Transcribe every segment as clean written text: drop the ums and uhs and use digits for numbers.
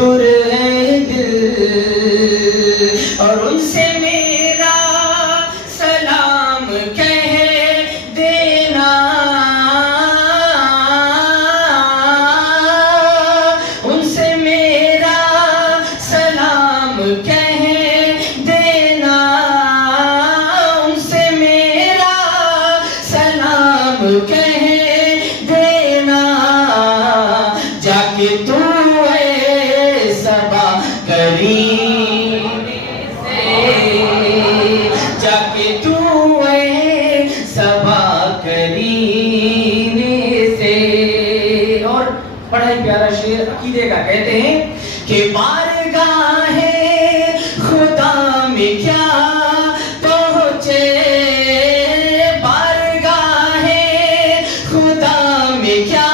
دور ہے دل، اور ان سے میرا سلام کہہ دینا، ان سے میرا سلام کہہ دینا، ان سے میرا سلام کہہ دینا، جا کے تو اے صبا کریم سے، جا کے تو اے صبا کریم سے۔ اور بڑا ہی پیارا شعر عقیدے کا کہتے ہیں کہ بارگاہ خدا میں کیا پہنچے، بارگاہ خدا میں کیا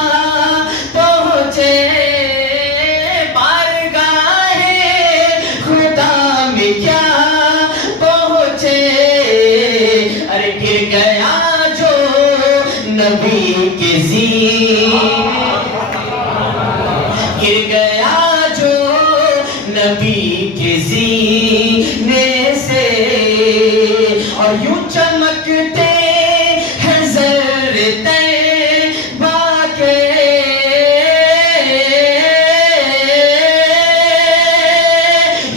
پہنچے، بارگاہ خدا میں کیا پہنچے، ارے گر گیا جو نبی کے زینے، گر گیا جو نبی کے زینے سے، اور یوں چمکتے ہیں زر طیبہ کے،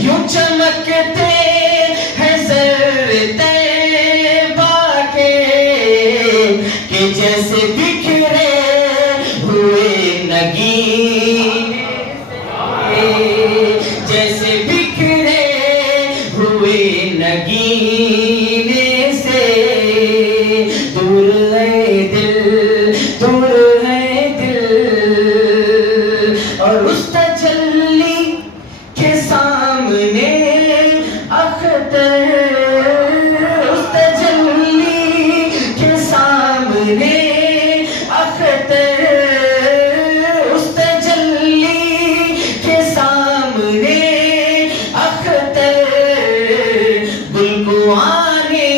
یوں چمکتے ہیں زر طیبہ کے، کہ جیسے بکھرے ہوئے نگینے سے، جیسے بکھرے ہوئے نگینے سے، دور ہے دل، دور ہے دل، اور اس تجلی کے سامنے اختر، اس تجلی کے سامنے اختر، اس تجلی کے سامنے اختر، گل کو آنے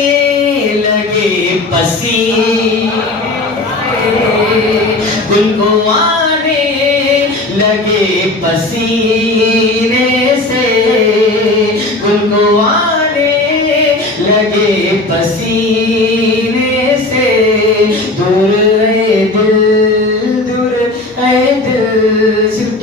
لگے پسینے، گل کو آنے لگے پسینے سے، گل کو آنے لگے پسینے سے، دور